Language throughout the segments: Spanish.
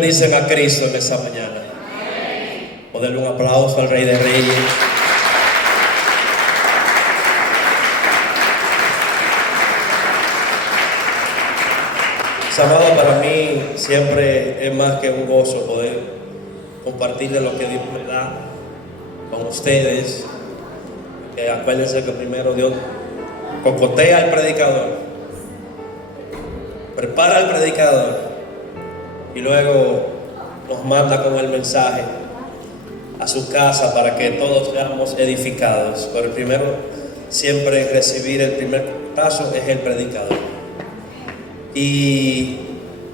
bendicen a Cristo en esta mañana? O denle un aplauso al Rey de Reyes. Amado, para mí siempre es más que un gozo poder compartir de lo que Dios me da con ustedes. Acuérdense que primero Dios cocotea al predicador, prepara al predicador y luego nos manda con el mensaje a su casa para que todos seamos edificados. Pero el primero siempre recibir el primer paso es el predicador. Y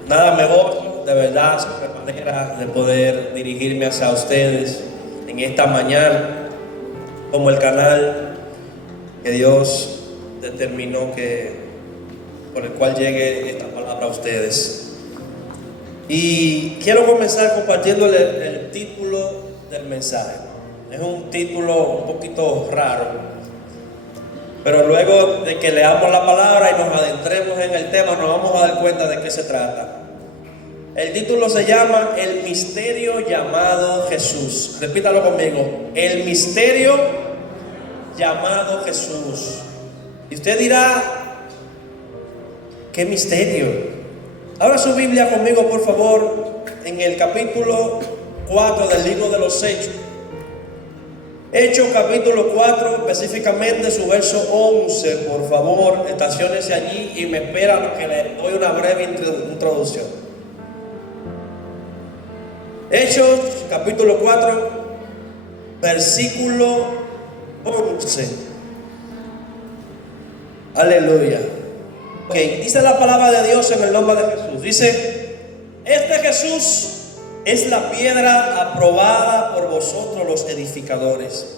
nada mejor, de verdad, sobre manera de poder dirigirme hacia ustedes en esta mañana, como el canal que Dios determinó por el cual llegue esta palabra a ustedes. Y quiero comenzar compartiéndole el título del mensaje. Es un título un poquito raro, pero luego de que leamos la palabra y nos adentremos en el tema, nos vamos a dar cuenta de qué se trata. El título se llama El misterio llamado Jesús. Repítalo conmigo: el misterio llamado Jesús. Y usted dirá, ¿qué misterio? Abra su Biblia conmigo, por favor, en el capítulo 4 del libro de los Hechos. Hechos capítulo 4, específicamente su verso 11, por favor, estaciónese allí y me espera que le doy una breve introducción. Hechos capítulo 4, versículo 11. Aleluya. Ok, dice la palabra de Dios en el nombre de Jesús. Dice: este Jesús es la piedra aprobada por vosotros los edificadores,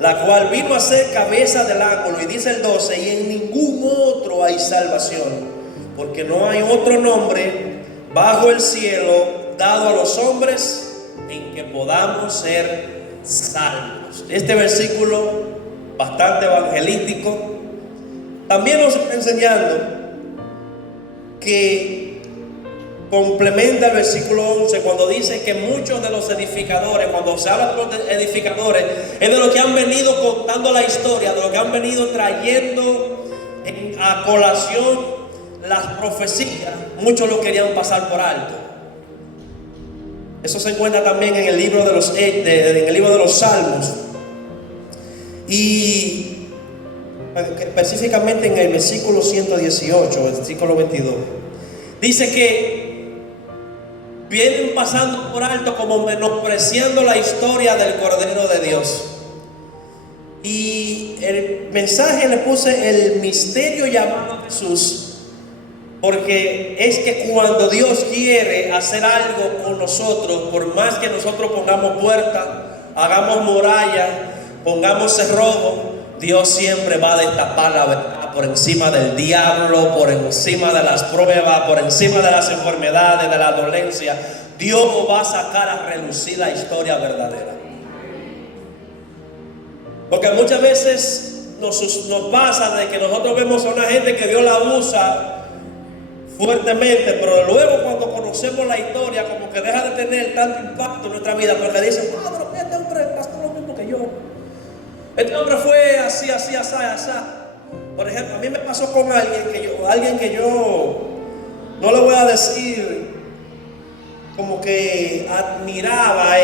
la cual vino a ser cabeza del ángulo. Y dice el 12: y en ningún otro hay salvación, porque no hay otro nombre bajo el cielo dado a los hombres en que podamos ser salvos. Este versículo bastante evangelístico también nos está enseñando que complementa el versículo 11 cuando dice que muchos de los edificadores, cuando se habla de los edificadores, es de lo que han venido contando la historia, de lo que han venido trayendo a colación las profecías. Muchos lo querían pasar por alto. Eso se encuentra también en el libro de los Salmos, y específicamente en el versículo 118, versículo 22. Dice que vienen pasando por alto, como menospreciando la historia del Cordero de Dios. Y el mensaje le puse el misterio llamado Jesús, porque es que cuando Dios quiere hacer algo con nosotros, por más que nosotros pongamos puertas, hagamos murallas, pongamos cerrojos, Dios siempre va a destapar la verdad por encima del diablo, por encima de las pruebas, por encima de las enfermedades, de la dolencia. Dios va a sacar a relucir la historia verdadera. Porque muchas veces nos pasa de que nosotros vemos a una gente que Dios la usa fuertemente, pero luego cuando conocemos la historia, como que deja de tener tanto impacto en nuestra vida, porque dicen: pero este hombre pasó lo mismo que yo. Este hombre fue así. Por ejemplo, a mí me pasó con alguien que yo no le voy a decir como que admiraba,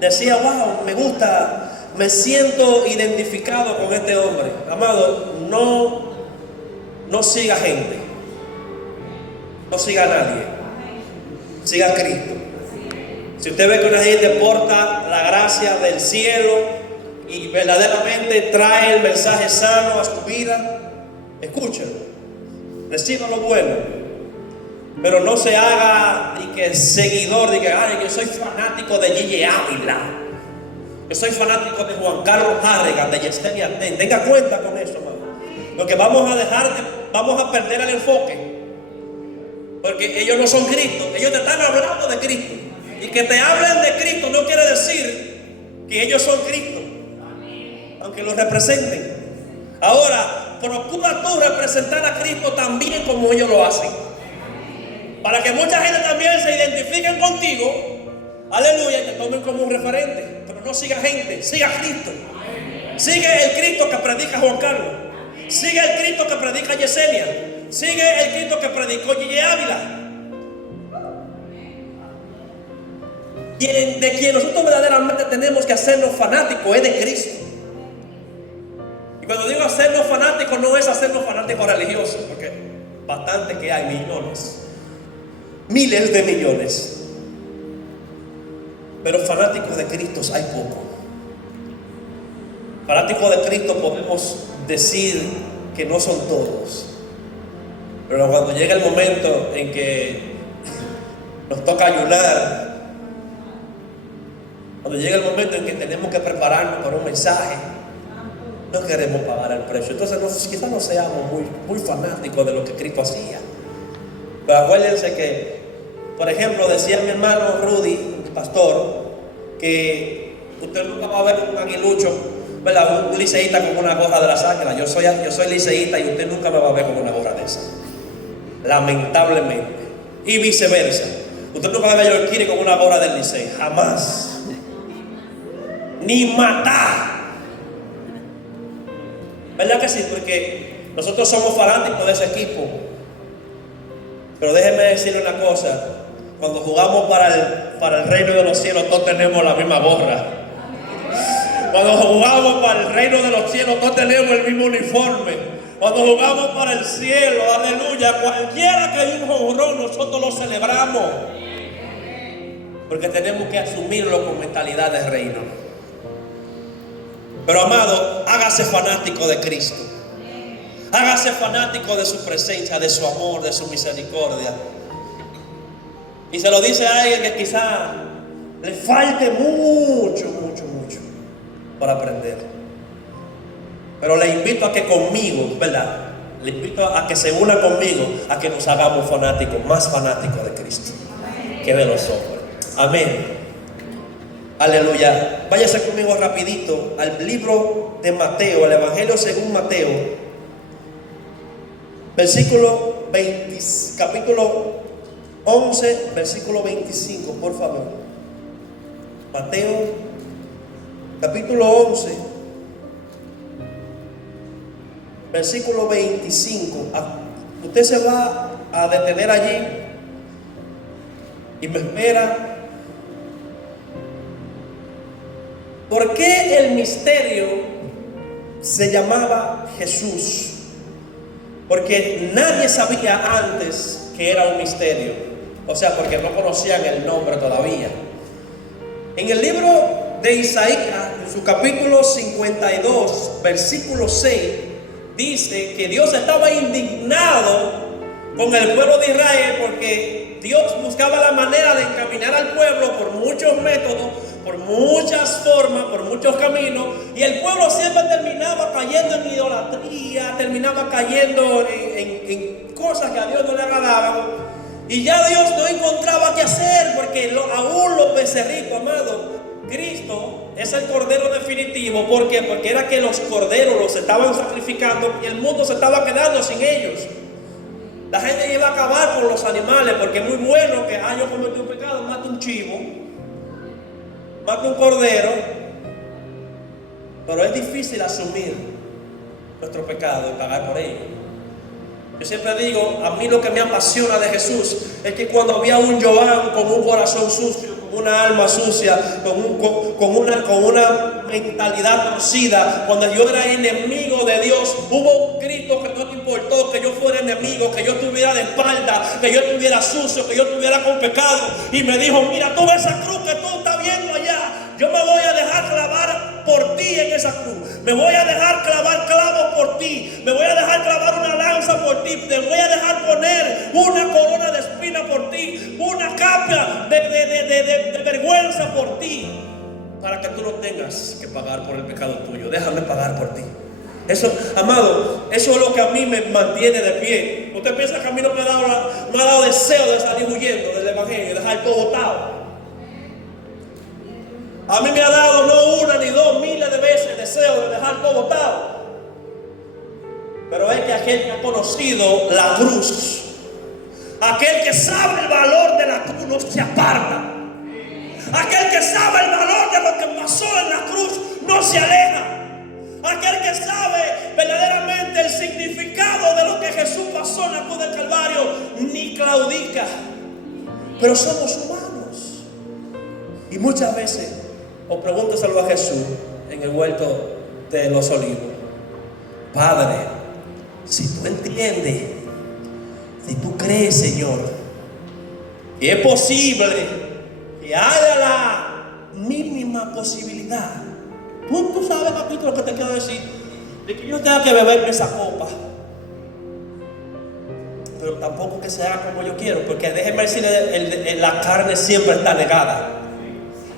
decía: wow, me gusta, me siento identificado con este hombre. Amado, no siga gente, no siga a nadie, siga a Cristo. Si usted ve que una gente porta la gracia del cielo y verdaderamente trae el mensaje sano a su vida, escúchelo, reciba lo bueno, pero no se haga y que seguidor de que yo soy fanático de Gigi Ávila, yo soy fanático de Juan Carlos Harrigan, de Yesenia Ten. Tenga cuenta con eso, hermano. Lo que vamos a perder el enfoque, porque ellos no son Cristo. Ellos te están hablando de Cristo, y que te hablen de Cristo no quiere decir que ellos son Cristo, aunque lo representen. Ahora, procura tú representar a Cristo también como ellos lo hacen. Para que mucha gente también se identifiquen contigo, aleluya, y te tomen como un referente. Pero no siga gente, siga a Cristo. Sigue el Cristo que predica Juan Carlos. Sigue el Cristo que predica Yesenia. Sigue el Cristo que predicó Gigi Ávila. De quien nosotros verdaderamente tenemos que hacernos fanáticos es de Cristo. Y cuando digo hacernos fanáticos, no es hacernos fanáticos religiosos, porque bastante que hay, millones, miles de millones. Pero fanáticos de Cristo hay poco. Fanáticos de Cristo podemos decir que no son todos. Pero cuando llega el momento en que nos toca ayunar, cuando llega el momento en que tenemos que prepararnos para un mensaje, no queremos pagar el precio. Entonces quizás no seamos muy fanáticos de lo que Cristo hacía. Pero acuérdense que, por ejemplo, decía mi hermano Rudy, el pastor, que usted nunca va a ver un aguilucho, ¿verdad? Un liceísta con una gorra de las Águilas. Yo soy liceísta y usted nunca me va a ver con una gorra de esa. Lamentablemente. Y viceversa. Usted nunca va a ver a Yorkini con una gorra del Licey. Jamás. Ni matar. ¿Verdad que sí? Porque nosotros somos fanáticos de ese equipo. Pero déjenme decirle una cosa. Cuando jugamos para el reino de los cielos, todos tenemos la misma gorra. Cuando jugamos para el reino de los cielos, todos tenemos el mismo uniforme. Cuando jugamos para el cielo, aleluya, cualquiera que haya un jonrón, nosotros lo celebramos. Porque tenemos que asumirlo con mentalidad de reino. Pero amado, hágase fanático de Cristo. Hágase fanático de su presencia, de su amor, de su misericordia. Y se lo dice a alguien que quizá le falte mucho para aprender. Pero le invito a que conmigo, ¿verdad? Le invito a que se una conmigo, a que nos hagamos fanáticos, más fanáticos de Cristo que de los hombres. Amén. Aleluya. Váyase conmigo rapidito al libro de Mateo, el Evangelio según Mateo, capítulo 11, versículo 25, por favor. Mateo, capítulo 11, versículo 25. Usted se va a detener allí y me espera. ¿Por qué el misterio se llamaba Jesús? Porque nadie sabía antes que era un misterio. O sea, porque no conocían el nombre todavía. En el libro de Isaías, en su capítulo 52, versículo 6, dice que Dios estaba indignado con el pueblo de Israel porque Dios buscaba la manera de encaminar al pueblo por muchos métodos, por muchas formas, por muchos caminos, y el pueblo siempre terminaba cayendo en idolatría, terminaba cayendo en cosas que a Dios no le agradaban, y ya Dios no encontraba qué hacer, porque aún los becerritos, amado, Cristo es el cordero definitivo. ¿Por qué? Porque era que los corderos los estaban sacrificando y el mundo se estaba quedando sin ellos. La gente iba a acabar con los animales, porque es muy bueno que yo cometí un pecado, mate un chivo, mate un cordero, pero es difícil asumir nuestro pecado y pagar por ello. Yo siempre digo, a mí lo que me apasiona de Jesús es que cuando había un Joan con un corazón sucio, con una alma sucia, con una mentalidad torcida, cuando yo era enemigo de Dios, hubo un Cristo que no te importó que yo fuera enemigo, que yo estuviera de espalda, que yo estuviera sucio, que yo estuviera con pecado, y me dijo: mira, tú ves esa cruz que tú estás viendo allá, yo me voy a dejar clavar por ti en esa cruz, me voy a dejar clavar clavos por ti, me voy a dejar clavar una lanza por ti, te voy a dejar poner una corona de espina por ti, una capa de vergüenza por ti, para que tú no tengas que pagar por el pecado tuyo. Déjame pagar por ti. Eso, amado, eso es lo que a mí me mantiene de pie. Usted piensa que a mí no me ha dado deseo de salir huyendo del evangelio y dejar todo botado. A mí me ha dado no una ni dos, miles de veces deseo de dejar todo botado. Pero es que aquel que ha conocido la cruz, Aquel que sabe el valor de la cruz no se aparta. Aquel que sabe el valor de lo que pasó en la cruz no se aleja. Aquel que sabe verdaderamente el significado de lo que Jesús pasó en la cruz del Calvario ni claudica. Pero somos humanos. Y muchas veces, o pregúntaselo a Jesús en el huerto de los olivos: Padre, si tú entiendes, si tú crees, Señor, que es posible que haya la mínima posibilidad, tú sabes, papito, lo que te quiero decir, de que yo tenga que beberme esa copa, pero tampoco que sea como yo quiero, porque déjeme decirle, la carne siempre está negada.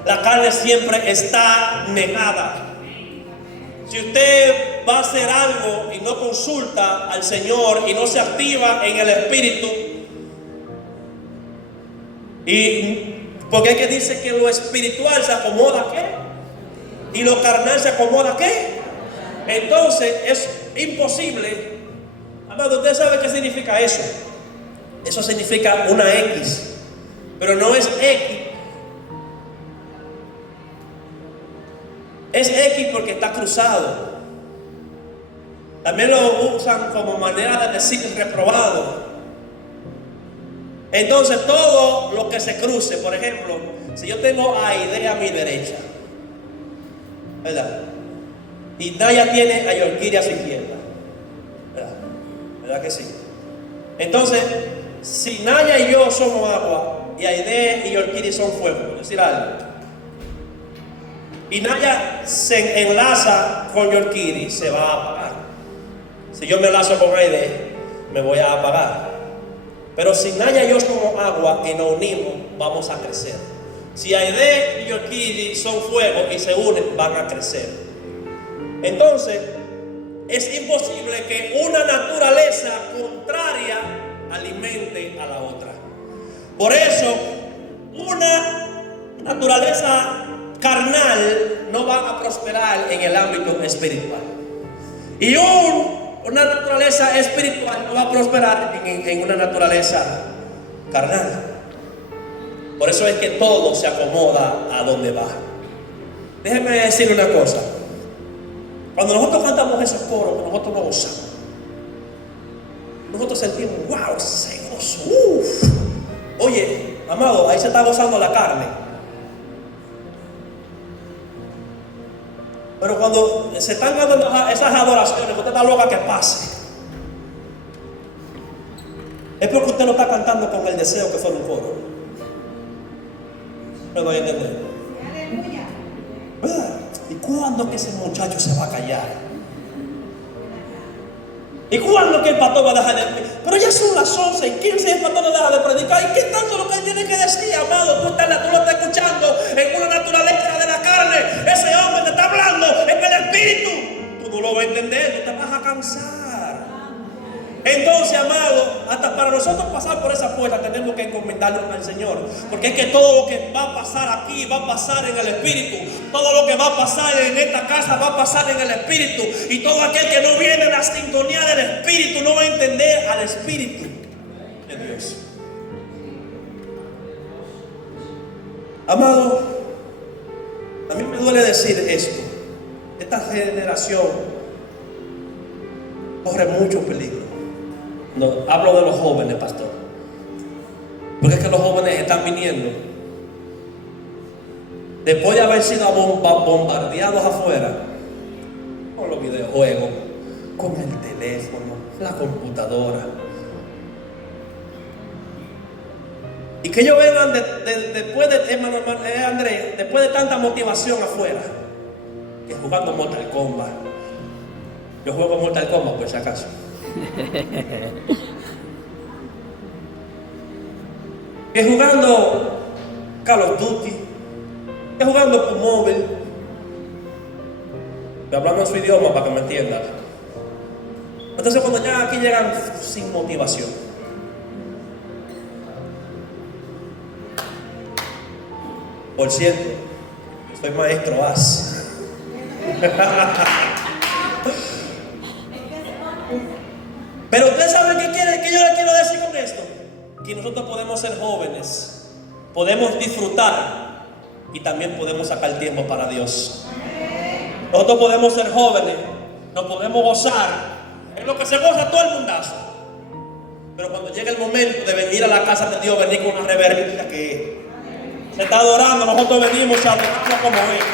La carne siempre está negada. Si usted va a hacer algo y no consulta al Señor y no se activa en el Espíritu, y porque es que dice que lo espiritual se acomoda ¿a qué? Y lo carnal se acomoda ¿a qué? Entonces es imposible. Amado, ¿usted sabe qué significa eso? Eso significa una X, pero no es X. Es X porque está cruzado. También lo usan como manera de decir reprobado. Entonces todo lo que se cruce, por ejemplo, si yo tengo a Aide a mi derecha, ¿verdad? Y Naya tiene a Yorkiri a su izquierda, ¿verdad? ¿Verdad que sí? Entonces, si Naya y yo somos agua y Aide y Yorkiri son fuego, por decir algo, y Naya se enlaza con Yorkiri, se va a apagar. Si yo me enlazo con Aide, me voy a apagar. Pero si Naya y yo somos agua y nos unimos, vamos a crecer. Si Aide y Yorkiri son fuego y se unen, van a crecer. Entonces, es imposible que una naturaleza contraria alimente a la otra. Por eso, una naturaleza carnal no va a prosperar en el ámbito espiritual, y una naturaleza espiritual no va a prosperar en una naturaleza carnal. Por eso es que todo se acomoda a donde va. Déjenme decir una cosa: cuando nosotros cantamos esos coros, que nosotros nos gozamos, nosotros sentimos, wow, ese gozo, oye, amado, ahí se está gozando la carne. Pero cuando se están dando esas adoraciones, usted está loca que pase. Es porque usted lo está cantando con el deseo que fuera un coro. ¿Me voy a entender? ¿Verdad? ¿Y cuándo que ese muchacho se va a callar? ¿Y cuándo que el pastor va a dejar de predicar? Pero ya son las 11 y 15 y el pastor no deja de predicar. ¿Y qué tanto lo que él tiene que decir, amado? Tú lo estás escuchando en una naturaleza de la carne. Ese hombre te está hablando en el espíritu. Tú no lo vas a entender, tú te vas a cansar. Entonces, amado, hasta para nosotros pasar por esa puerta tenemos que encomendarnos al Señor. Porque es que todo lo que va a pasar aquí va a pasar en el espíritu. Todo lo que va a pasar en esta casa va a pasar en el espíritu. Y todo aquel que no viene en la sintonía del espíritu no va a entender al espíritu de Dios. Amado, a mí me duele decir esto: esta generación corre mucho peligro. No, hablo de los jóvenes, pastor, porque es que los jóvenes están viniendo después de haber sido bombardeados afuera con los videojuegos, con el teléfono, la computadora, y que ellos vengan después de Andrés, después de tanta motivación afuera, que jugando Mortal Kombat. Yo juego Mortal Kombat por si acaso. Que jugando Call of Duty, que jugando con móvil, que hablando en su idioma para que me entiendan. Entonces cuando ya aquí llegan sin motivación, por cierto, soy maestro As. Pero ustedes saben qué le quiero decir con esto. que nosotros podemos ser jóvenes, podemos disfrutar y también podemos sacar tiempo para Dios. Nosotros podemos ser jóvenes, nos podemos gozar, es lo que se goza todo el mundazo. Pero cuando llega el momento de venir a la casa de Dios, venir con una reverencia que se está adorando, nosotros venimos a adorarlo como es.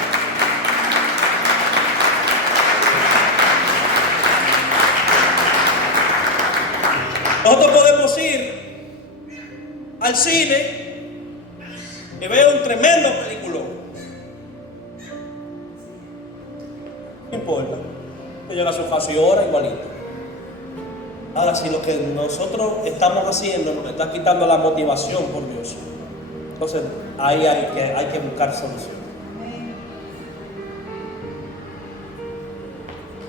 Nosotros podemos ir al cine y ver un tremendo película. No importa, que llega a su casa y ora igualito. Ahora, si lo que nosotros estamos haciendo nos está quitando la motivación por Dios, entonces ahí hay que buscar solución.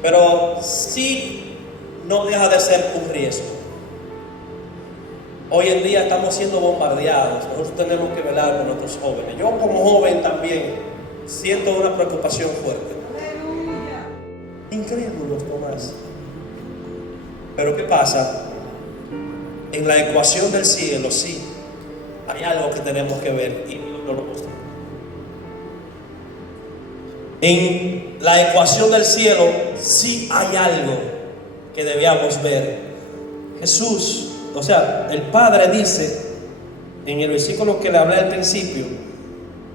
Pero sí no deja de ser un riesgo. Hoy en día estamos siendo bombardeados. Nosotros tenemos que velar por nuestros jóvenes. Yo como joven también siento una preocupación fuerte. Incrédulos, Tomás. Pero ¿qué pasa? En la ecuación del cielo sí hay algo que tenemos que ver y Dios no lo muestra. En la ecuación del cielo sí hay algo que debíamos ver. Jesús, o sea, el Padre dice en el versículo que le hablé al principio,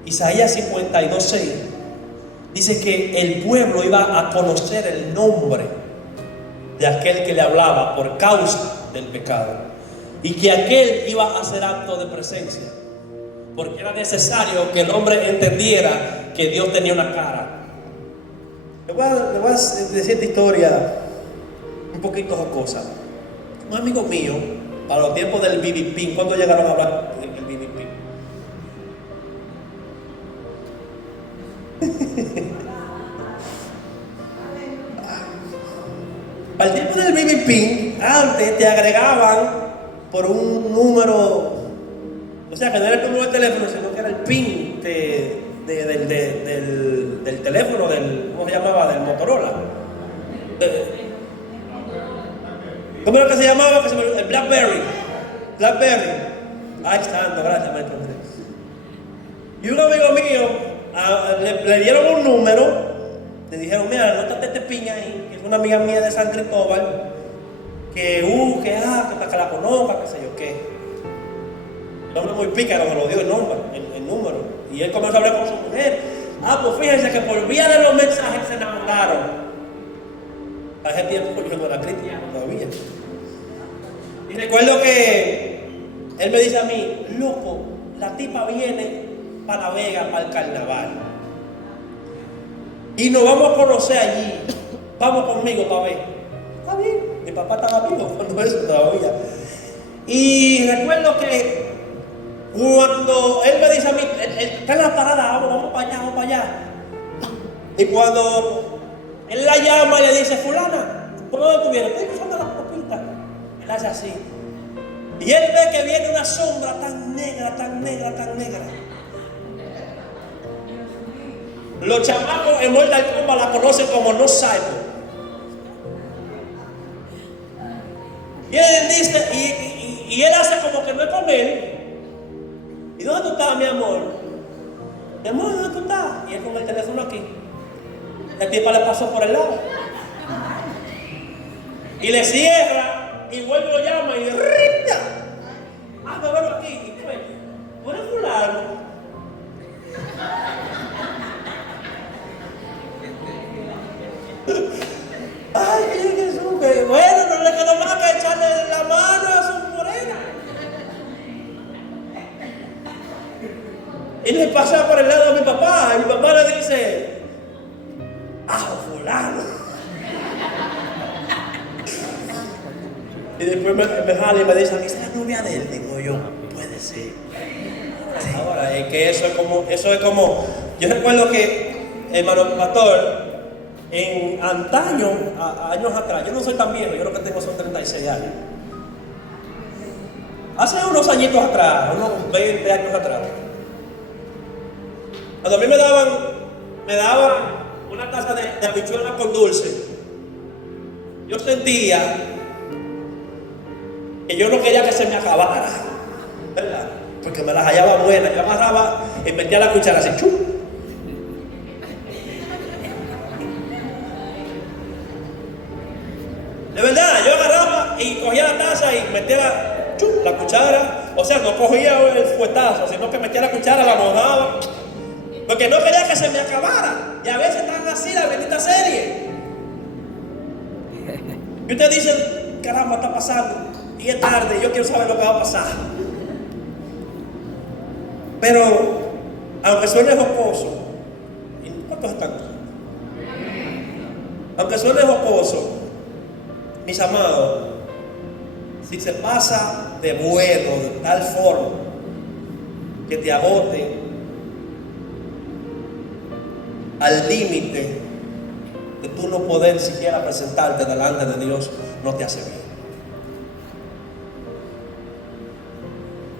Isaías 52:6, dice que el pueblo iba a conocer el nombre de aquel que le hablaba por causa del pecado, y que aquel iba a hacer acto de presencia, porque era necesario que el hombre entendiera que Dios tenía una cara. Le voy a decir esta historia un poquito jocosa. Un amigo mío, para los tiempos del BB-Ping, ¿cuándo llegaron a hablar del BB-Ping? Para el tiempo del BB-Ping, antes te agregaban por un número, o sea, que no era el número de teléfono, sino que era el PIN del teléfono, ¿cómo se llamaba? Del Motorola. ¿Cómo era que se llamaba? El BlackBerry. Ahí está, gracias, maestro Andrés. Y un amigo mío le dieron un número. Le dijeron, mira, anótate este PIN ahí, que es una amiga mía de San Cristóbal, que la conozca, qué sé yo qué. El hombre muy pícaro me lo dio el número. Y él comenzó a hablar con su mujer. Pues fíjense que por vía de los mensajes se enamoraron. A ese tiempo yo no era cristiano todavía. Y recuerdo que él me dice a mí, loco, la tipa viene para La Vega, para el carnaval. Y nos vamos a conocer allí. Vamos conmigo para ver. Está bien. Mi papá estaba vivo cuando eso todavía. Y recuerdo que cuando él me dice a mí, está en la parada, vamos para allá. Y cuando él la llama y le dice, fulana, ¿por dónde tú vienes? Estoy cruzando las copitas. Él hace así. Y él ve que viene una sombra tan negra. Los chamacos en Mortal Kombat la conocen como No Cyber. Y él dice, y él hace como que no es con él. ¿Y dónde tú estás, mi amor? Mi amor, ¿dónde tú estás? Y él con el teléfono aquí. El tipa le pasó por el lado. Y le cierra, y vuelve lo llama y le ¡riña! Me veo aquí. Y fue, ¿tú eres fulano? Ay, Jesús, que bueno, no le quedó más que echarle la mano a su morena. Y le pasa por el lado a mi papá, y mi papá le dice, fulano. Y después me jala y me dice, ¿esa es la novia de él? Digo yo, puede ser. Ahora, es que eso es como, yo recuerdo que, hermano pastor, en antaño, años atrás, yo no soy tan viejo, yo creo que tengo son 36 años. Hace unos añitos atrás, unos 20 años atrás, cuando a mí me daban una taza de habichuelas con dulce, yo sentía que yo no quería que se me acabara. ¿verdad? Porque me las hallaba buenas. Yo agarraba y metía la cuchara así, ¡chup! De verdad, yo agarraba y cogía la taza y metía la cuchara. O sea, no cogía el fuetazo, sino que metía la cuchara, la mojaba. Porque no quería que se me acabara. Y a veces están así la bendita serie. Y ustedes dicen, caramba, está pasando. Y es tarde, yo quiero saber lo que va a pasar. Pero, aunque suene jocoso, ¿cuántos están aquí? Aunque suene jocoso, mis amados, si se pasa de bueno, de tal forma que te agote al límite de tú no poder siquiera presentarte delante de Dios, no te hace bien.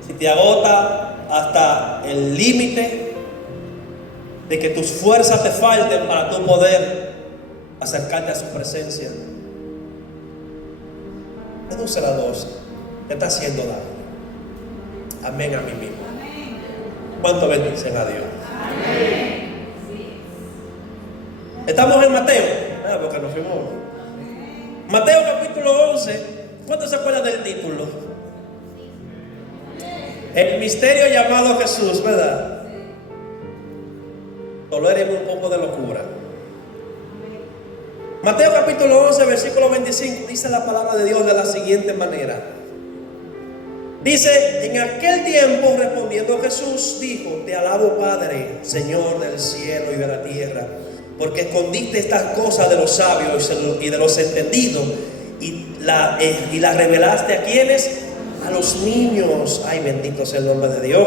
Si te agota hasta el límite de que tus fuerzas te falten para tú poder acercarte a su presencia, reduce la dosis, te está haciendo daño. Amén a mí mismo. ¿Cuánto bendicen a Dios? Amén. Estamos en Mateo, porque nos fuimos. Mateo capítulo 11. ¿Cuántos se acuerdan del título? El misterio llamado Jesús, ¿verdad? Toléreme un poco de locura. Mateo capítulo 11, versículo 25, dice la palabra de Dios de la siguiente manera. Dice, en aquel tiempo respondiendo Jesús dijo, te alabo Padre, Señor del cielo y de la tierra, porque escondiste estas cosas de los sabios y de los entendidos y la revelaste a quienes, a los niños. Ay, bendito sea el nombre de Dios.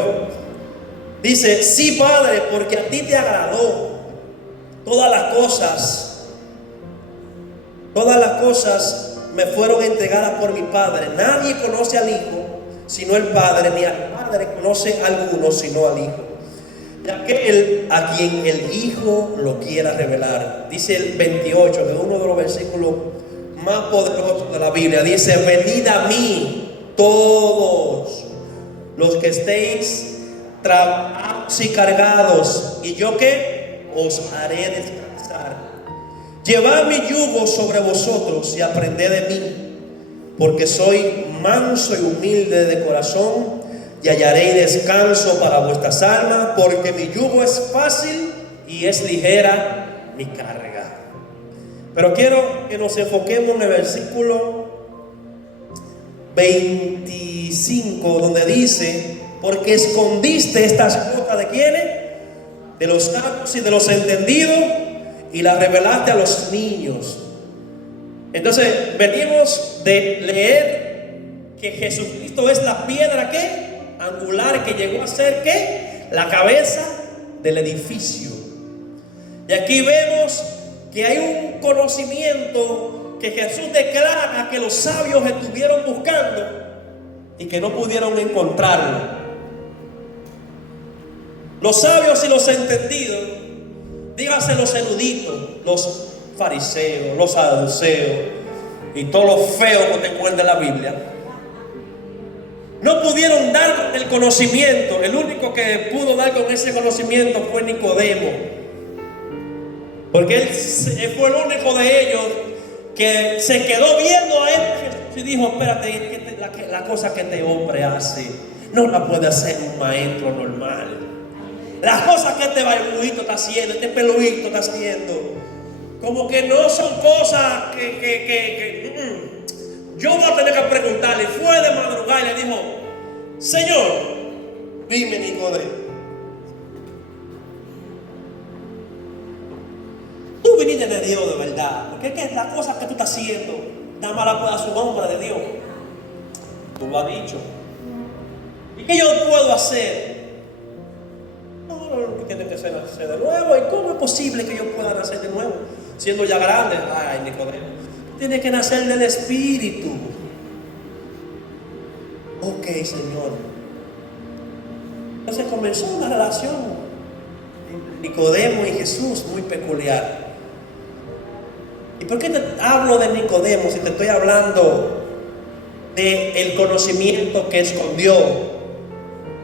Dice, sí Padre, porque a ti te agradó. Todas las cosas me fueron entregadas por mi Padre. Nadie conoce al Hijo sino el Padre, ni al Padre conoce a alguno sino al Hijo, y aquel a quien el Hijo lo quiera revelar. Dice el 28, de uno de los versículos más poderosos de la Biblia. Dice, venid a mí todos los que estéis trabajados y cargados, y yo que os haré descansar. Llevad mi yugo sobre vosotros y aprended de mí, porque soy manso y humilde de corazón, y hallaréis descanso para vuestras almas, porque mi yugo es fácil y es ligera mi carga. Pero quiero que nos enfoquemos en el versículo 25, donde dice, porque escondiste estas cosas de quienes, de los sabios y de los entendidos, y las revelaste a los niños. Entonces venimos de leer que Jesucristo es la piedra que angular, que llegó a ser que la cabeza del edificio. Y aquí vemos que hay un conocimiento que Jesús declara que los sabios estuvieron buscando y que no pudieron encontrarlo. Los sabios y los entendidos, dígase los eruditos, los fariseos, los saduceos y todos los feos que te encuentran en la Biblia, no pudieron dar con el conocimiento. El único que pudo dar con ese conocimiento fue Nicodemo, porque él fue el único de ellos que se quedó viendo a él y dijo, espérate, la cosa que este hombre hace no la puede hacer un maestro normal. Las cosas que este barbudito está haciendo, este peludito está haciendo, como que no son cosas que yo voy a tener que preguntarle. Fue de madrugada y le dijo, Señor, dime Nicodemo, tú viniste de Dios de verdad, porque es que las cosas que tú estás haciendo, nada más la puede hacer un hombre de Dios. Tú lo has dicho. ¿Y qué yo puedo hacer? No, tiene que ser nacer de nuevo. ¿Y cómo es posible que yo pueda nacer de nuevo? Siendo ya grande. Ay, Nicodemo, tiene que nacer del Espíritu. Ok, Señor. Entonces comenzó una relación entre Nicodemo y Jesús muy peculiar. ¿Y por qué te hablo de Nicodemo si te estoy hablando del conocimiento que escondió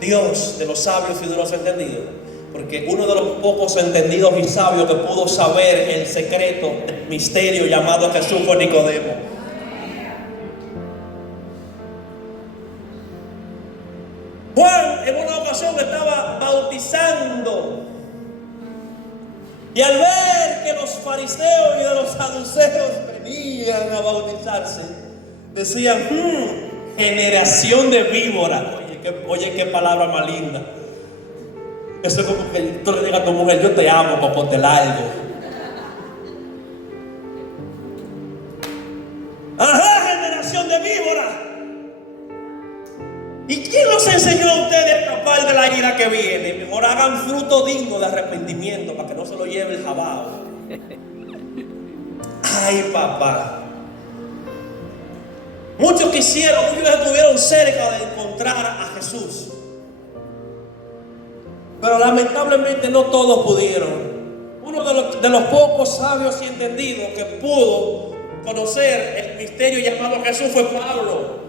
Dios de los sabios y de los entendidos. Porque uno de los pocos entendidos y sabios que pudo saber el secreto del misterio llamado Jesús fue Nicodemo. Juan en una ocasión estaba bautizando, y al ver que los fariseos y de los saduceos venían a bautizarse, decían: generación de víboras. Oye, qué palabra más linda. Eso es como que tú le digas a tu mujer: yo te amo, popote largo. Ajá, generación de víboras. ¿Y quién los enseñó a ustedes a escapar de la ira que viene? Mejor hagan fruto digno de arrepentimiento para que no se lo lleve el jabao. Ay, papá. Muchos estuvieron cerca de encontrar a Jesús, pero lamentablemente no todos pudieron. Uno de los pocos sabios y entendidos que pudo conocer el misterio llamado Jesús fue Pablo.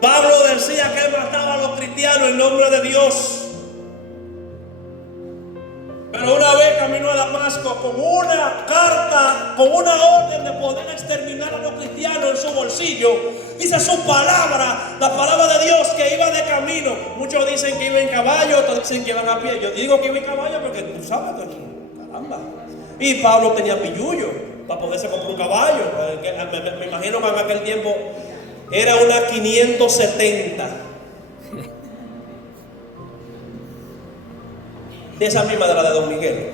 Pablo decía que él mataba a los cristianos en nombre de Dios. Pero una vez caminó a Damasco con una carta, con una orden de poder exterminar a los cristianos en su bolsillo. Dice su palabra, la palabra de Dios, que iba de camino. Muchos dicen que iba en caballo, otros dicen que iban a pie. Yo digo que iba en caballo porque tú sabes, caramba. Y Pablo tenía pillullo para poderse comprar un caballo. Me imagino que en aquel tiempo era una 570. De esa misma de la de Don Miguel.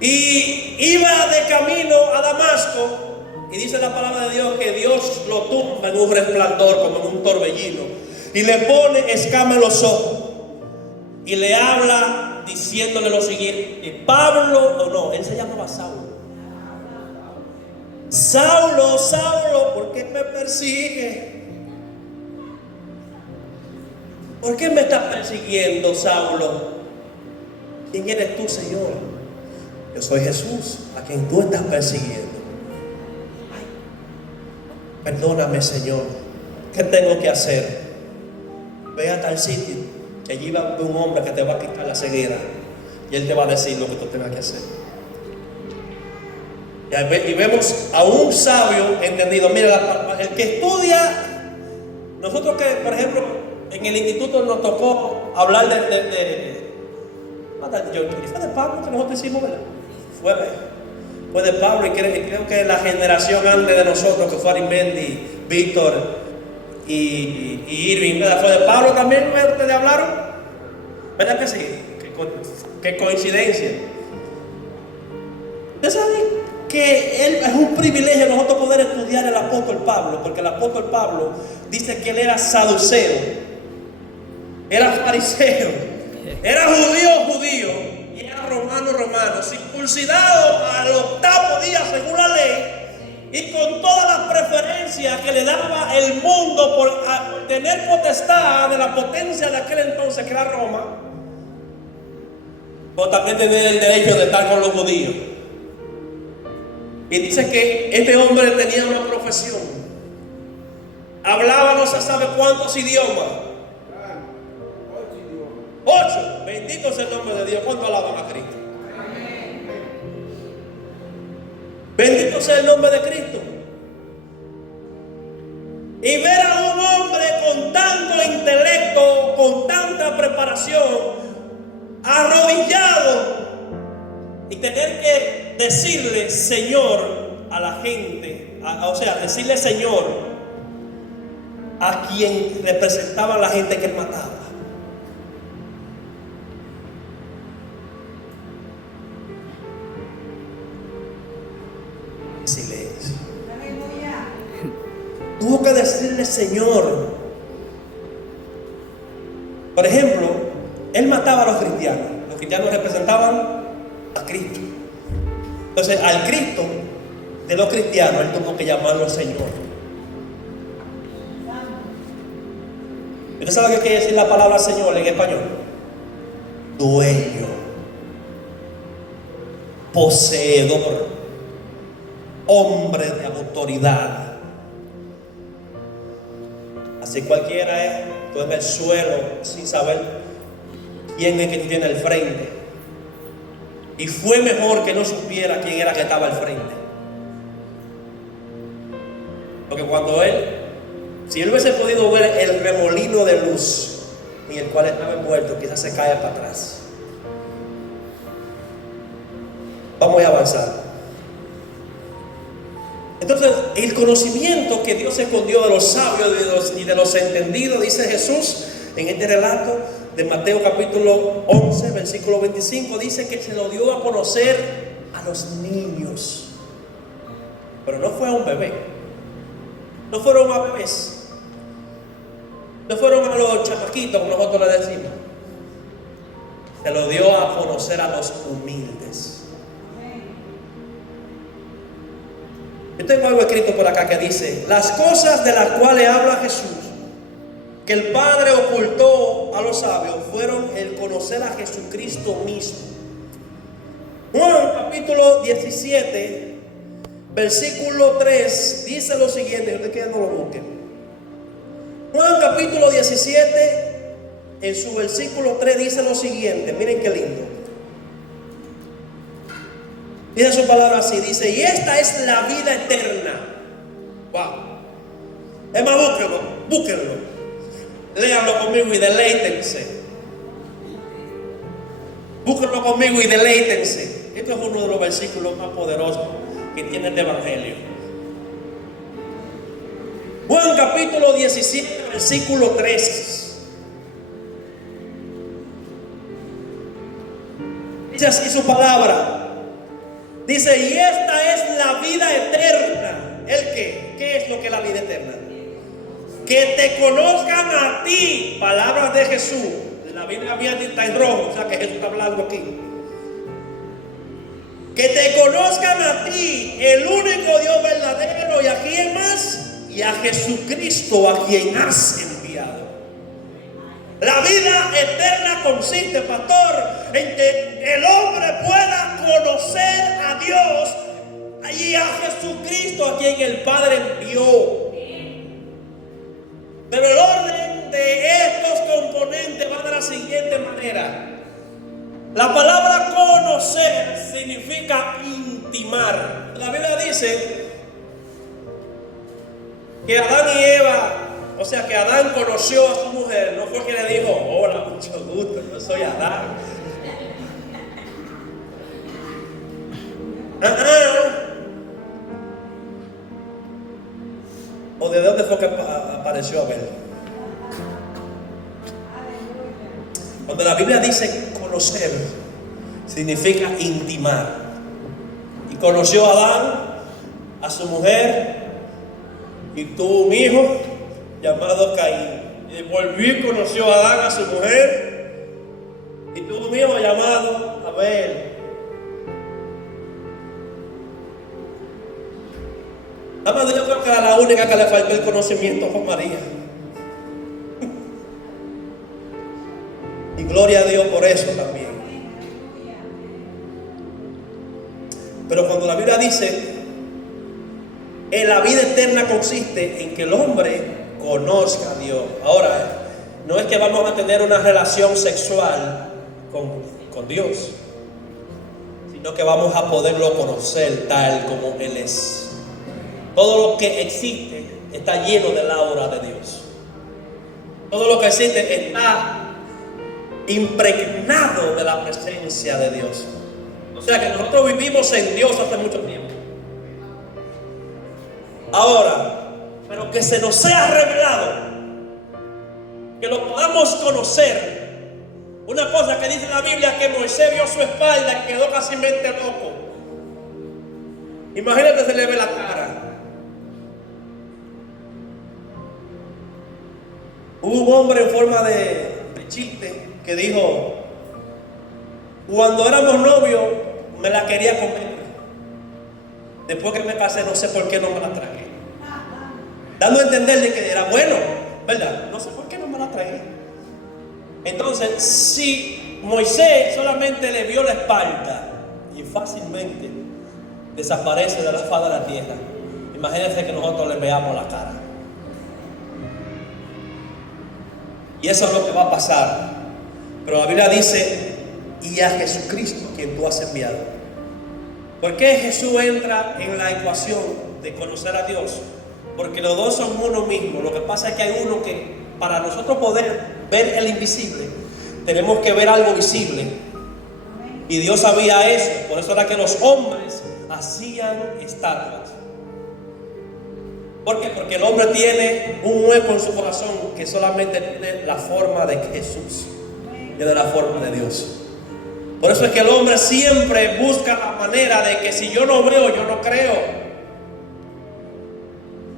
Y iba de camino a Damasco, y dice la palabra de Dios que Dios lo tumba en un resplandor, como en un torbellino, y le pone escama en los ojos, y le habla diciéndole lo siguiente: Pablo, no, él se llamaba Saulo. Saulo, Saulo, ¿por qué me persigue? ¿Por qué me estás persiguiendo, Saulo? ¿Quién eres tú, Señor? Yo soy Jesús, a quien tú estás persiguiendo. Ay, perdóname, Señor. ¿Qué tengo que hacer? Ve a tal sitio, que allí va un hombre que te va a quitar la ceguera, y él te va a decir lo que tú tengas que hacer. Y vemos a un sabio entendido. Mira, el que estudia, nosotros que, por ejemplo, en el instituto nos tocó hablar de fue de Pablo que nosotros hicimos, ¿verdad? Fue de Pablo, y creo que la generación antes de nosotros, que fue Arimendi, Víctor y Irving, ¿verdad? Fue de Pablo también, ustedes hablaron, ¿verdad que sí? Qué coincidencia. ¿Ustedes saben que es un privilegio nosotros poder estudiar el apóstol Pablo? Porque el apóstol Pablo dice que él era saduceo, era fariseo, era judío y era romano, circuncidado al 8º día según la ley, y con todas las preferencias que le daba el mundo por tener potestad de la potencia de aquel entonces, que era Roma, pero también tener el derecho de estar con los judíos. Y dice que este hombre tenía una profesión, hablaba no se sabe cuántos idiomas. 8. Bendito sea el nombre de Dios. ¿Cuánto alaban a Cristo? Bendito sea el nombre de Cristo. Y ver a un hombre con tanto intelecto, con tanta preparación, arrodillado, y tener que decirle Señor a la gente, o sea, decirle Señor a quien representaba a la gente que él mataba. Silencio. Tuvo que decirle Señor. Por ejemplo, él mataba a los cristianos. Los cristianos representaban a Cristo. Entonces, al Cristo de los cristianos, él tuvo que llamarlo Señor. ¿Usted sabe qué quiere decir la palabra Señor en español? Dueño, poseedor, hombre de autoridad. Así cualquiera es. o en el suelo sin saber quién es que tiene al frente. Y fue mejor que no supiera quién era que estaba al frente. Porque cuando si él hubiese podido ver el remolino de luz en el cual estaba envuelto, quizás se cae para atrás. Vamos a avanzar. Entonces, el conocimiento que Dios escondió de los sabios y de los entendidos, dice Jesús en este relato de Mateo capítulo 11, versículo 25, dice que se lo dio a conocer a los niños. Pero no fue a un bebé. No fueron a bebés. No fueron a los chamaquitos, como nosotros le decimos. Se lo dio a conocer a los humildes. Yo tengo algo escrito por acá que dice: las cosas de las cuales habla Jesús, que el Padre ocultó a los sabios, fueron el conocer a Jesucristo mismo. Juan capítulo 17, versículo 3, dice lo siguiente. Usted que no lo busque. Juan capítulo 17, en su versículo 3, dice lo siguiente. Miren qué lindo. Dice su palabra así, dice: y esta es la vida eterna. Wow. Es más, búsquenlo. Léanlo conmigo y deleítense. Búsquenlo conmigo y deleítense. Esto es uno de los versículos más poderosos que tiene el Evangelio. Juan capítulo 17, versículo 3. Dice así su palabra. Dice: y esta es la vida eterna. ¿El qué? ¿Qué es lo que es la vida eterna? Que te conozcan a ti. Palabras de Jesús. La Biblia mía está en rojo, o sea que Jesús está hablando aquí. Que te conozcan a ti, el único Dios verdadero, y a quién más, y a Jesucristo, a quien has enviado. La vida eterna consiste, pastor, en que el hombre pueda conocer a Dios y a Jesucristo, a quien el Padre envió. Pero el orden de estos componentes va de la siguiente manera. La palabra conocer significa intimar. La Biblia dice que Adán y Eva, o sea que Adán conoció a su mujer, no fue que le dijo: hola, mucho gusto, yo soy Adán. ¿O de dónde fue que apareció Abel? Cuando la Biblia dice conocer, significa intimar. Y conoció a Adán, a su mujer, y tuvo un hijo llamado Caín. Y volvió y conoció a Adán, a su mujer, y tuvo un hijo llamado Abel. Además, yo creo que era la única que le faltó el conocimiento fue María. Y gloria a Dios por eso también. Pero cuando la Biblia dice en la vida eterna consiste en que el hombre conozca a Dios. Ahora, no es que vamos a tener una relación sexual con Dios, sino que vamos a poderlo conocer tal como Él es. Todo lo que existe está lleno del aura de Dios. Todo lo que existe está impregnado de la presencia de Dios. O sea que nosotros vivimos en Dios hace mucho tiempo. Ahora, pero que se nos sea revelado, que lo podamos conocer. Una cosa que dice la Biblia, que Moisés vio su espalda y quedó casi mente loco. Imagínate, se le ve la cara. Hubo un hombre en forma de chiste que dijo: cuando éramos novios me la quería comer, después que me casé no sé por qué no me la tragué, dando a entender de que era bueno, ¿verdad? No sé por qué no me la tragué. Entonces, si Moisés solamente le vio la espalda y fácilmente desaparece de la faz de la tierra, imagínense que nosotros le veamos la cara. Y eso es lo que va a pasar. Pero la Biblia dice, y a Jesucristo, quien tú has enviado. ¿Por qué Jesús entra en la ecuación de conocer a Dios? Porque los dos son uno mismo. Lo que pasa es que hay uno que, para nosotros poder ver el invisible, tenemos que ver algo visible. Y Dios sabía eso. Por eso era que los hombres hacían estatuas. ¿Por qué? Porque el hombre tiene un hueco en su corazón que solamente tiene la forma de Jesús y de la forma de Dios. Por eso es que el hombre siempre busca la manera de que si yo no veo, yo no creo.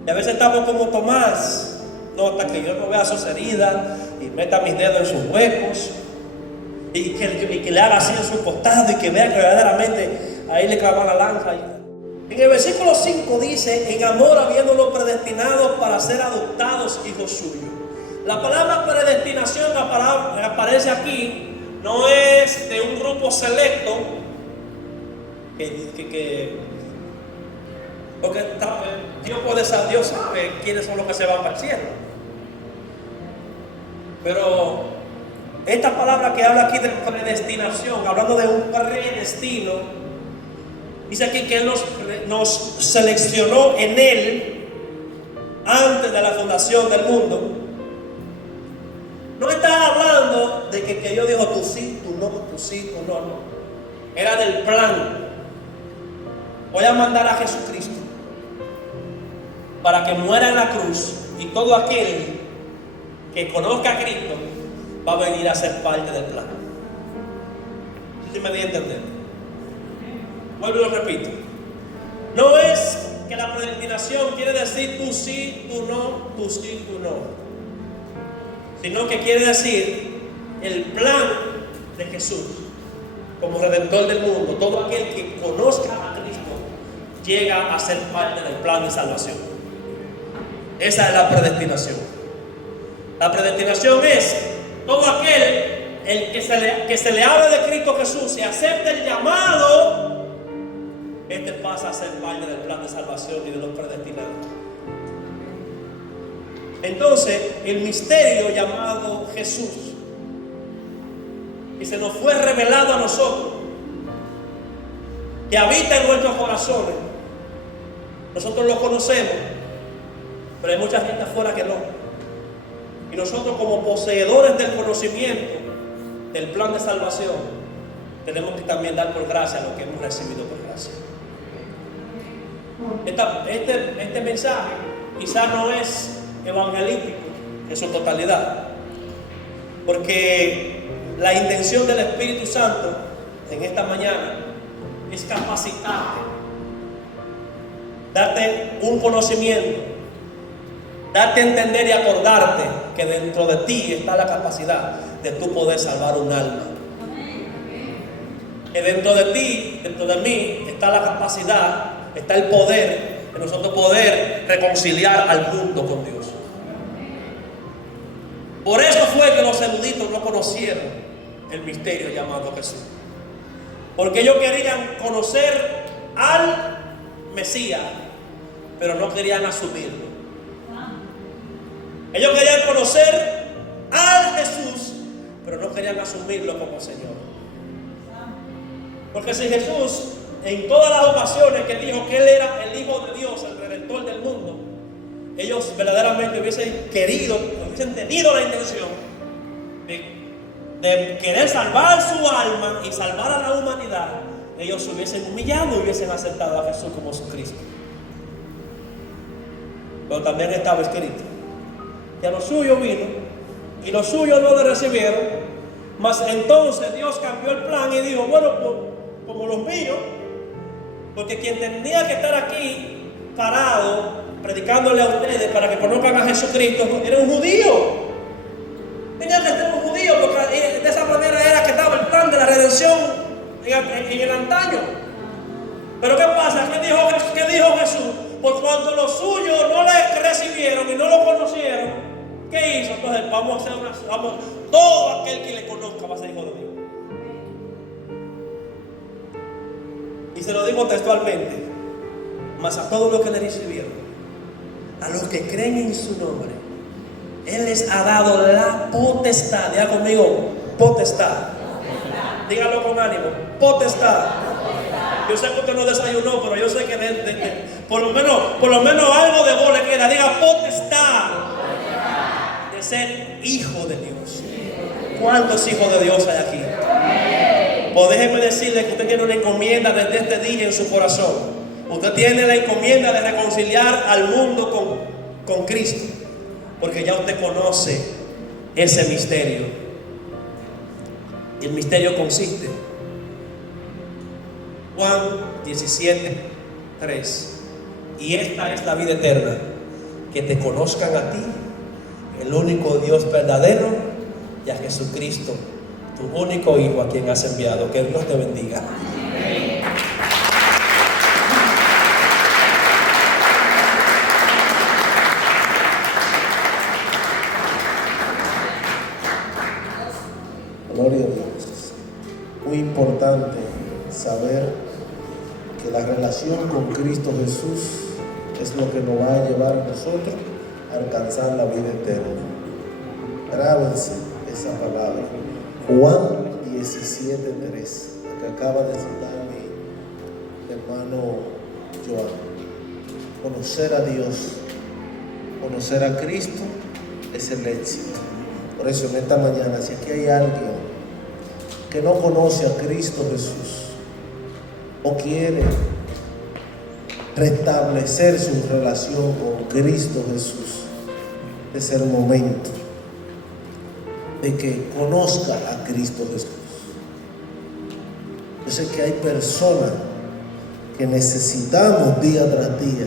Y a veces estamos como Tomás, no, hasta que yo no vea sus heridas y meta mis dedos en sus huecos y que le haga así en su costado y que vea que verdaderamente ahí le clava la lanza. En el versículo 5 dice, en amor habiéndolos predestinados para ser adoptados hijos suyos. La palabra predestinación, la palabra que aparece aquí, no es de un grupo selecto porque Dios sabe quiénes son los que se van para el cielo. Pero esta palabra que habla aquí de predestinación, hablando de un predestino, dice aquí que Él nos seleccionó en Él antes de la fundación del mundo. No está hablando de que Dios dijo tú sí, tú no, tú sí, tú no, no. Era del plan. Voy a mandar a Jesucristo para que muera en la cruz y todo aquel que conozca a Cristo va a venir a ser parte del plan. ¿Sí me di a entender? Vuelvo y lo repito. No es que la predestinación quiere decir tú sí, tú no, tú sí, tú no. Sino que quiere decir el plan de Jesús como Redentor del mundo. Todo aquel que conozca a Cristo llega a ser parte del plan de salvación. Esa es la predestinación. La predestinación es todo aquel que se le hable de Cristo Jesús y acepte el llamado, este pasa a ser parte del plan de salvación y de los predestinados. Entonces, el misterio llamado Jesús, que se nos fue revelado a nosotros, que habita en nuestros corazones, nosotros lo conocemos, pero hay mucha gente afuera que no. Y nosotros, como poseedores del conocimiento del plan de salvación, tenemos que también dar por gracia lo que hemos recibido por gracia. Este mensaje quizás no es evangelístico en su totalidad, porque la intención del Espíritu Santo en esta mañana es capacitarte, darte un conocimiento, darte a entender y acordarte que dentro de ti está la capacidad de tú poder salvar un alma, que dentro de ti, dentro de mí está la capacidad, está el poder de nosotros poder reconciliar al mundo con Dios. Por eso fue que los eruditos no conocieron el misterio llamado Jesús, porque ellos querían conocer al Mesías, pero no querían asumirlo. Ellos querían conocer al Jesús, pero no querían asumirlo como Señor. Porque si Jesús, en todas las ocasiones que dijo que Él era el Hijo de Dios, el Redentor del mundo, ellos verdaderamente hubiesen querido, hubiesen tenido la intención de querer salvar su alma y salvar a la humanidad, ellos se hubiesen humillado y hubiesen aceptado a Jesús como su Cristo. Pero también estaba escrito que a los suyos vino y los suyos no le recibieron. Mas entonces Dios cambió el plan y dijo, bueno, pues, como los míos, porque quien tenía que estar aquí parado predicándole a ustedes para que conozcan a Jesucristo era un judío. Tenía que ser un judío, porque de esa manera era que estaba el plan de la redención en el antaño. Pero ¿qué pasa? ¿Qué dijo Jesús? Por cuanto los suyos no le recibieron y no lo conocieron, ¿qué hizo? Entonces todo aquel que le conozca va a ser hijo de Dios. Y se lo digo textualmente: mas a todos los que le recibieron, a los que creen en su nombre, Él les ha dado la potestad. Diga conmigo, potestad. Dígalo con ánimo, potestad. Yo sé que usted no desayunó, pero yo sé que por lo menos algo de vos le queda. Diga potestad de ser hijo de Dios. ¿Cuántos hijos de Dios hay aquí? Pues déjeme decirle que usted tiene una encomienda desde este día en su corazón. Usted tiene la encomienda de reconciliar al mundo con Cristo, porque ya usted conoce ese misterio. Y el misterio consiste, Juan 17:3, y esta es la vida eterna, que te conozcan a ti, el único Dios verdadero, y a Jesucristo, tu único Hijo, a quien has enviado. Que Dios te bendiga. Gloria a Dios. Muy importante saber que la relación con Cristo Jesús es lo que nos va a llevar a nosotros a alcanzar la vida eterna. Grábense esa palabra. Juan 17:3, que acaba de citar mi hermano Joan. Conocer a Dios, conocer a Cristo es el éxito. Por eso en esta mañana, si aquí hay alguien que no conoce a Cristo Jesús o quiere restablecer su relación con Cristo Jesús, es el momento de que conozca a Cristo Jesús. Yo sé que hay personas que necesitamos día tras día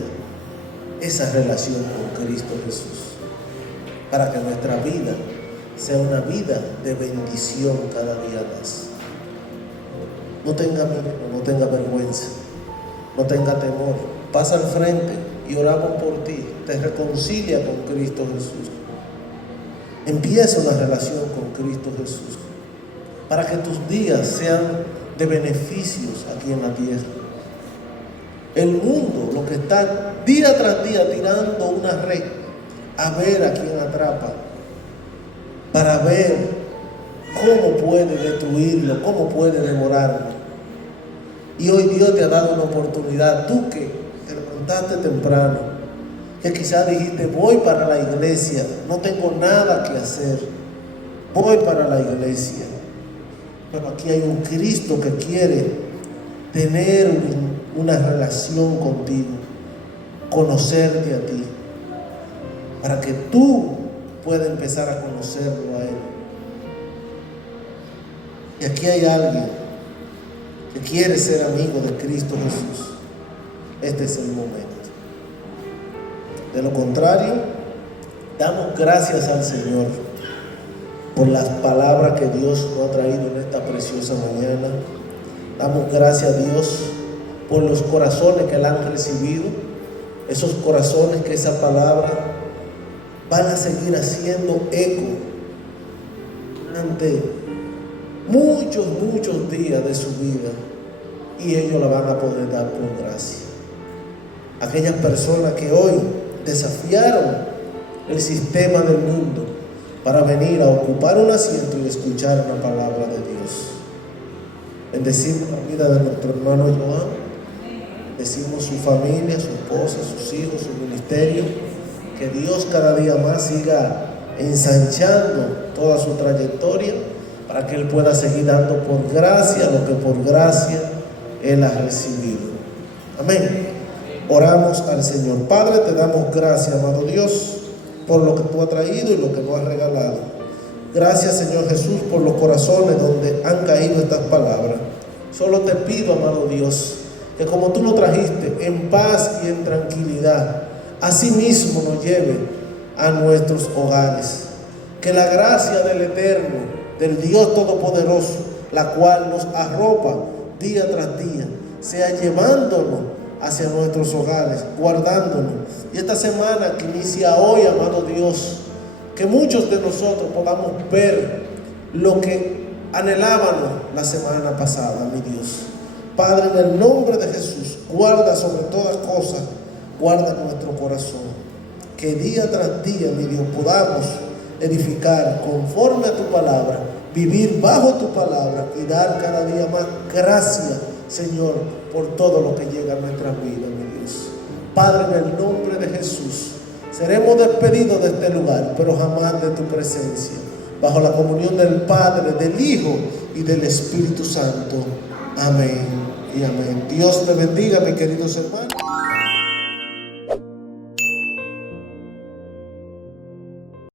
esa relación con Cristo Jesús para que nuestra vida sea una vida de bendición cada día más. No tenga miedo, no tenga vergüenza, no tenga temor. Pasa al frente y oramos por ti. Te reconcilia con Cristo Jesús. Empieza una relación con Cristo Jesús para que tus días sean de beneficios aquí en la tierra. El mundo, lo que está día tras día tirando una red a ver a quién atrapa, para ver cómo puede destruirlo, cómo puede devorarlo. Y hoy Dios te ha dado una oportunidad, tú que te levantaste temprano, que quizás dijiste, voy para la iglesia, no tengo nada que hacer, voy para la iglesia. Pero aquí hay un Cristo que quiere tener una relación contigo, conocerte a ti, para que tú puedas empezar a conocerlo a Él. Y aquí hay alguien que quiere ser amigo de Cristo Jesús. Este es el momento. De lo contrario, damos gracias al Señor por las palabras que Dios nos ha traído en esta preciosa mañana. Damos gracias a Dios por los corazones que la han recibido, esos corazones que esa palabra van a seguir haciendo eco durante muchos días de su vida, y ellos la van a poder dar por gracia. Aquellas personas que hoy desafiaron el sistema del mundo para venir a ocupar un asiento y escuchar una palabra de Dios. Bendecimos la vida de nuestro hermano Joan, bendecimos su familia, su esposa, sus hijos, su ministerio. Que Dios cada día más siga ensanchando toda su trayectoria para que Él pueda seguir dando por gracia lo que por gracia Él ha recibido. Amén. Oramos al Señor. Padre, te damos gracias, amado Dios, por lo que tú has traído y lo que nos has regalado. Gracias, Señor Jesús, por los corazones donde han caído estas palabras. Solo te pido, amado Dios, que como tú lo trajiste, en paz y en tranquilidad, así mismo nos lleve a nuestros hogares. Que la gracia del Eterno, del Dios Todopoderoso, la cual nos arropa día tras día, sea llevándonos hacia nuestros hogares, guardándonos. Y esta semana que inicia hoy, amado Dios, que muchos de nosotros podamos ver lo que anhelábamos la semana pasada, mi Dios. Padre, en el nombre de Jesús, guarda sobre todas cosas, guarda nuestro corazón. Que día tras día, mi Dios, podamos edificar conforme a tu palabra, vivir bajo tu palabra y dar cada día más gracias, Señor, por todo lo que llega a nuestras vidas, mi Dios. Padre, en el nombre de Jesús, seremos despedidos de este lugar, pero jamás de tu presencia, bajo la comunión del Padre, del Hijo y del Espíritu Santo. Amén y amén. Dios te bendiga, mis queridos hermanos.